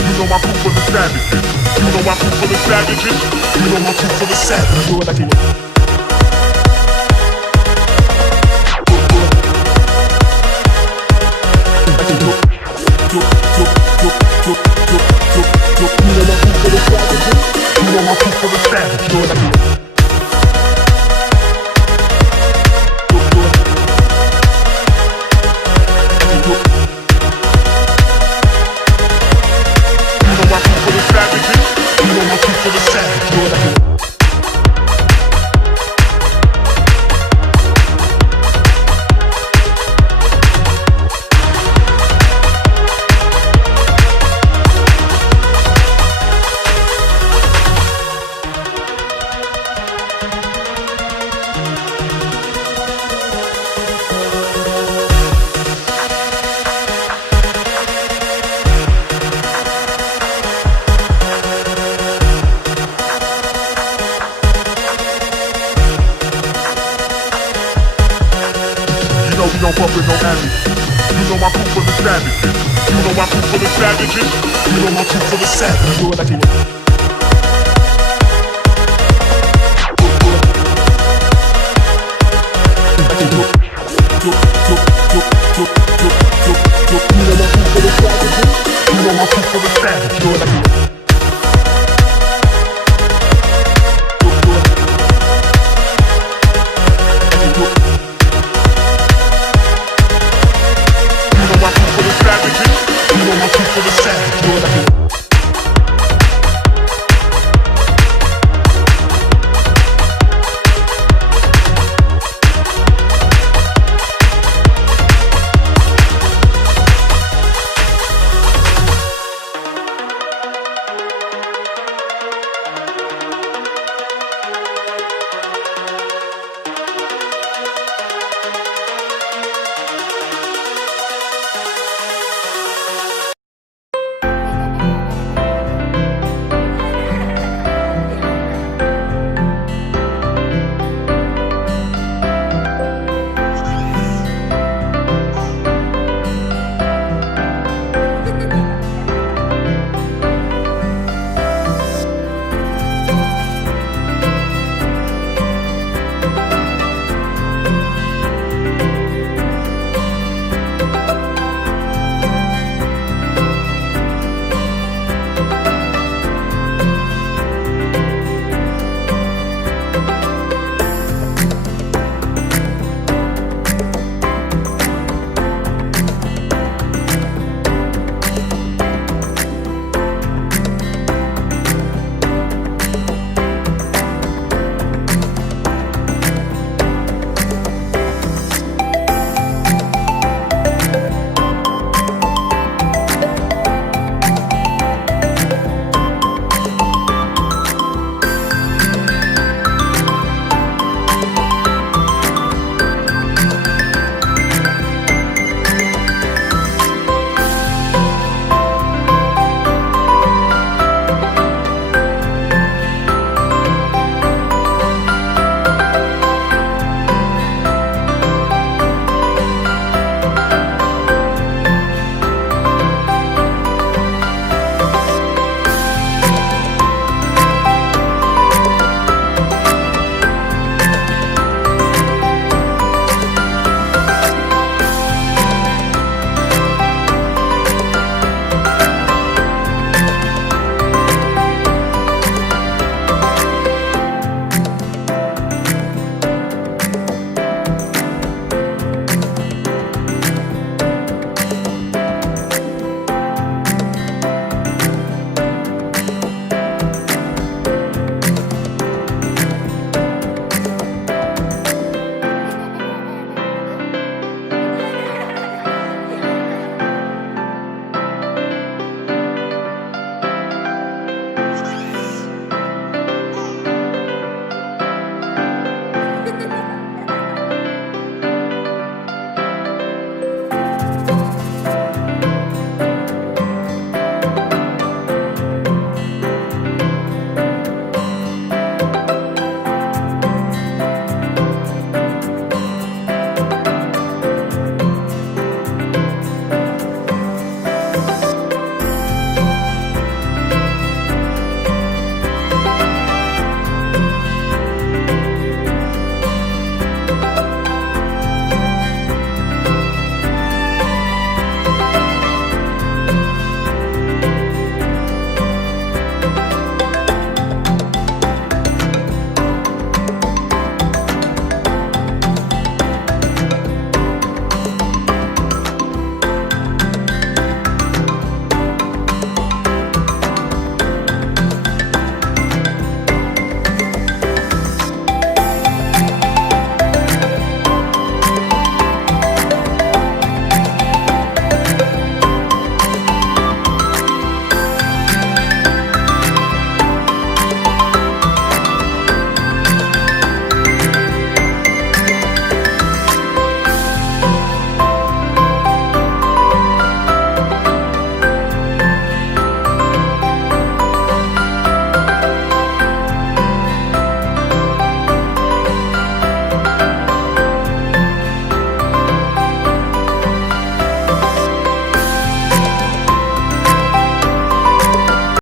You know my crew full of savages. You know my crew full of savages. You know my crew full of savages. Do it like you want. You know my crew full of savages. Do it like you want. We don't fuck with no average. You know my crew full of savages. You know my crew full of savages. You know my crew full of savages. Do it like you want. You know my crew full of savages. Do it like you want. You know my crew full of savages. You know my crew full of savages. Do it like you want.